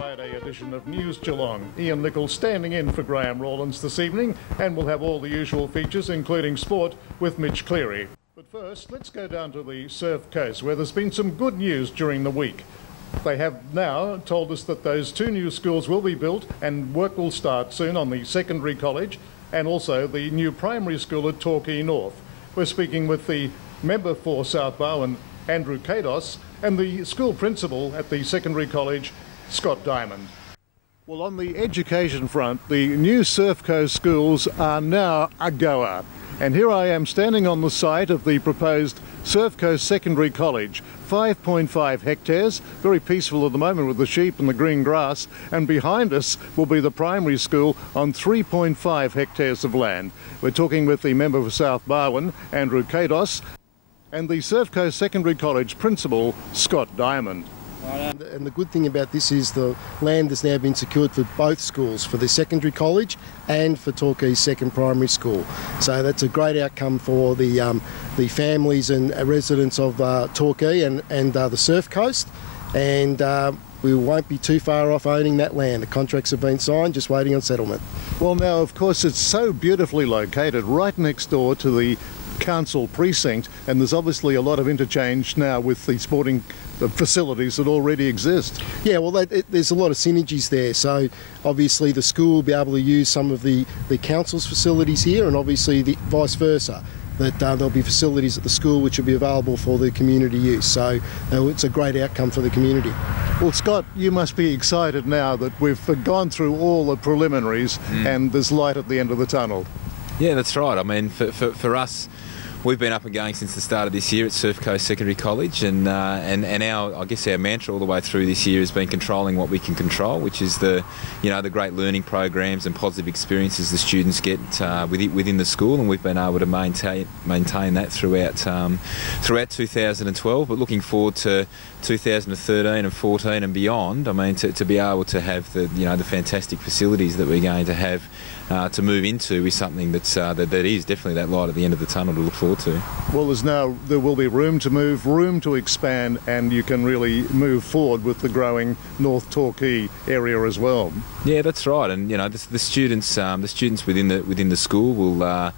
Friday edition of News Geelong. Ian Nicholls standing in for Graham Rawlins this evening, and we'll have all the usual features, including sport, with Mitch Cleary. But first, let's go down to the Surf Coast, where there's been some good news during the week. They have now told us that those two new schools will be built and work will start soon on the secondary college and also the new primary school at Torquay North. We're speaking with the member for South Barwon, Andrew Kados, and the school principal at the secondary college, Scott Diamond. Well, on the education front, the new Surf Coast schools are now a goer. And here I am standing on the site of the proposed Surf Coast Secondary College, 5.5 hectares, very peaceful at the moment with the sheep and the green grass, and behind us will be the primary school on 3.5 hectares of land. We're talking with the member for South Barwon, Andrew Kados, and the Surf Coast Secondary College principal, Scott Diamond. And the good thing about this is the land has now been secured for both schools, for the secondary college and for Torquay's second primary school. So that's a great outcome for the families and residents of Torquay and the Surf Coast. And we won't be too far off owning that land. The contracts have been signed, just waiting on settlement. Well, now, of course, it's so beautifully located right next door to the council precinct, and there's obviously a lot of interchange now with the sporting facilities that already exist. Yeah, well, there's a lot of synergies there. So obviously the school will be able to use some of the council's facilities here, and obviously the vice versa, that there'll be facilities at the school which will be available for the community use. So it's a great outcome for the community. Well, Scott, you must be excited now that we've gone through all the preliminaries and there's light at the end of the tunnel. Yeah, that's right. I mean, for us, we've been up and going since the start of this year at Surf Coast Secondary College, and our mantra all the way through this year has been controlling what we can control, which is the great learning programs and positive experiences the students get within the school, and we've been able to maintain that throughout 2012. But looking forward to 2013 and 14 and beyond. I mean, to be able to have the fantastic facilities that we're going to have to move into is something that is definitely that light at the end of the tunnel to look forward to. Well, there will be room to move, room to expand, and you can really move forward with the growing North Torquay area as well. Yeah, that's right. And the students within the school will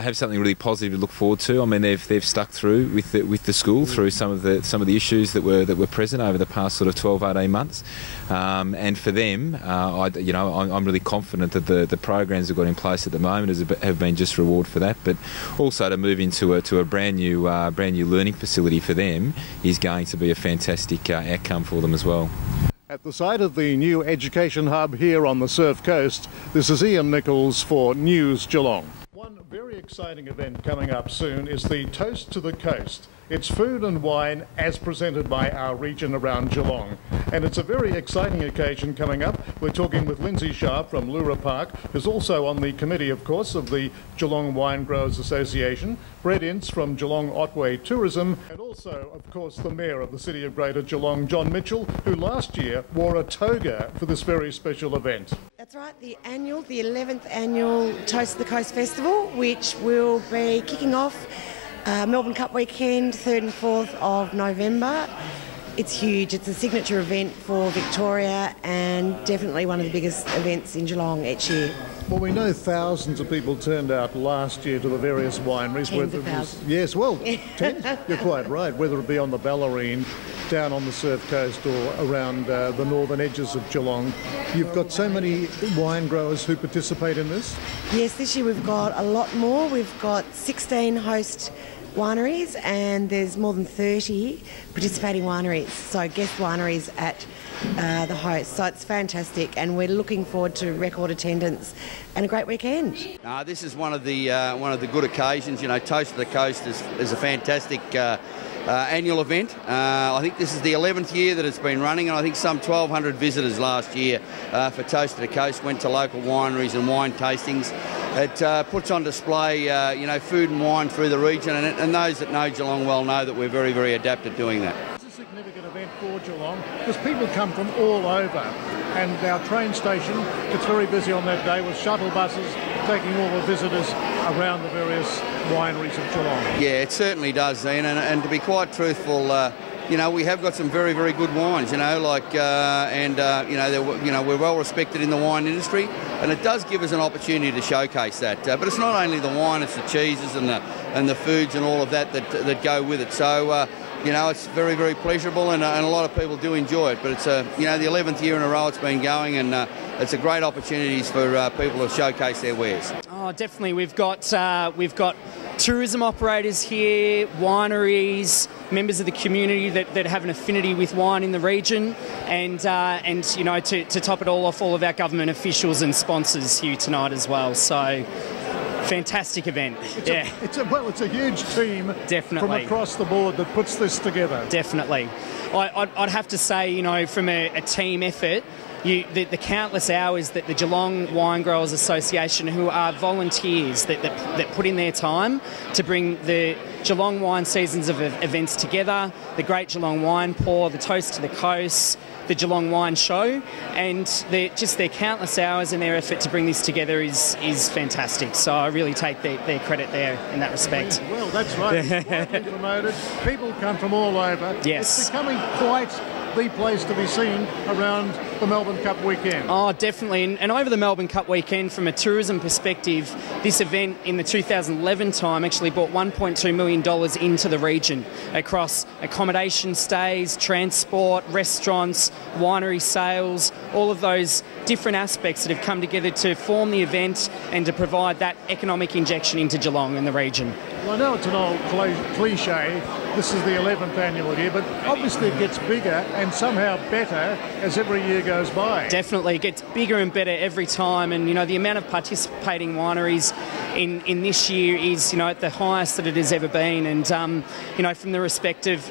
have something really positive to look forward to. I mean, they've stuck through with the school through some of the issues that were present over the past sort of 12-18 months, and for them, I'm really confident that the programs we've got in place at the moment have been just reward for that. But also to move into a brand new learning facility for them is going to be a fantastic outcome for them as well. At the site of the new education hub here on the Surf Coast, this is Ian Nicholls for News Geelong. One very exciting event coming up soon is the Toast to the Coast. It's food and wine as presented by our region around Geelong. And it's a very exciting occasion coming up. We're talking with Lindsay Sharp from Lura Park, who's also on the committee, of course, of the Geelong Wine Growers Association, Brett Ince from Geelong Otway Tourism, and also, of course, the Mayor of the City of Greater Geelong, John Mitchell, who last year wore a toga for this very special event. That's right, the 11th annual Toast to the Coast Festival, which will be kicking off Melbourne Cup weekend, 3rd and 4th of November. It's huge. It's a signature event for Victoria and definitely one of the biggest events in Geelong each year. Well, we know thousands of people turned out last year to the various wineries. Tens of thousands. Yes, well, tens, you're quite right, whether it be on the Bellarine, down on the Surf Coast or around the northern edges of Geelong. You've got so many wine growers who participate in this? Yes, this year we've got a lot more. We've got 16 host wineries and there's more than 30 participating wineries, so guest wineries at the host. So it's fantastic and we're looking forward to record attendance and a great weekend. This is one of the good occasions. Toast to the Coast is a fantastic annual event. I think this is the 11th year that it's been running, and I think some 1,200 visitors last year for Toast to the Coast went to local wineries and wine tastings. It puts on display, food and wine through the region, and those that know Geelong well know that we're very, very adept at doing that. It's a significant event for Geelong because people come from all over, and our train station gets very busy on that day with shuttle buses taking all the visitors around the various wineries of Geelong. Yeah, it certainly does, Ian, and to be quite truthful, we have got some very, very good wines, we're well respected in the wine industry, and it does give us an opportunity to showcase that. But it's not only the wine, it's the cheeses and the foods and all of that go with it. So, it's very, very pleasurable, and a lot of people do enjoy it. But it's, the 11th year in a row it's been going, and it's a great opportunity for people to showcase their wares. Oh, definitely. We've got tourism operators here, wineries, members of the community that have an affinity with wine in the region, and to top it all off, all of our government officials and sponsors here tonight as well. So, fantastic event. It's a huge team. Definitely. From across the board that puts this together. Definitely. I'd have to say, from a team effort, the countless hours that the Geelong Wine Growers Association, who are volunteers that put in their time to bring the Geelong wine seasons of events together, the Great Geelong Wine Pour, the Toast to the Coast, the Geelong Wine Show, and their countless hours and their effort to bring this together is fantastic. So I really take their credit there in that respect. Yeah, well, that's right. It's widely promoted. People come from all over. Yes. It's becoming quite the place to be seen around the Melbourne Cup weekend. Oh, definitely. And over the Melbourne Cup weekend, from a tourism perspective, this event in the 2011 time actually brought $1.2 million into the region across accommodation stays, transport, restaurants, winery sales, all of those different aspects that have come together to form the event and to provide that economic injection into Geelong and the region. Well, I know it's an old cliche. This is the 11th annual year, but obviously it gets bigger and somehow better as every year goes by. Definitely, it gets bigger and better every time, and the amount of participating wineries in this year is at the highest that it has ever been. And from the respect of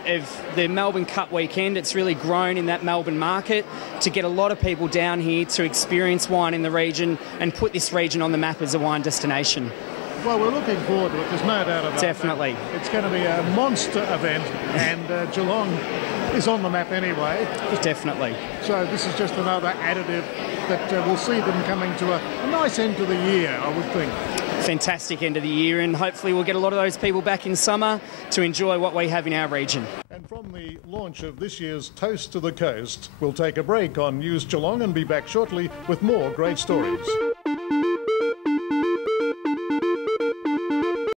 the Melbourne Cup weekend, it's really grown in that Melbourne market to get a lot of people down here to experience wine in the region and put this region on the map as a wine destination. Well, we're looking forward to it, there's no doubt about it. Definitely. It's going to be a monster event, and Geelong is on the map anyway. Definitely. So this is just another additive that will see them coming to a nice end to the year, I would think. Fantastic end of the year, and hopefully we'll get a lot of those people back in summer to enjoy what we have in our region. And from the launch of this year's Toast to the Coast, we'll take a break on News Geelong and be back shortly with more great stories.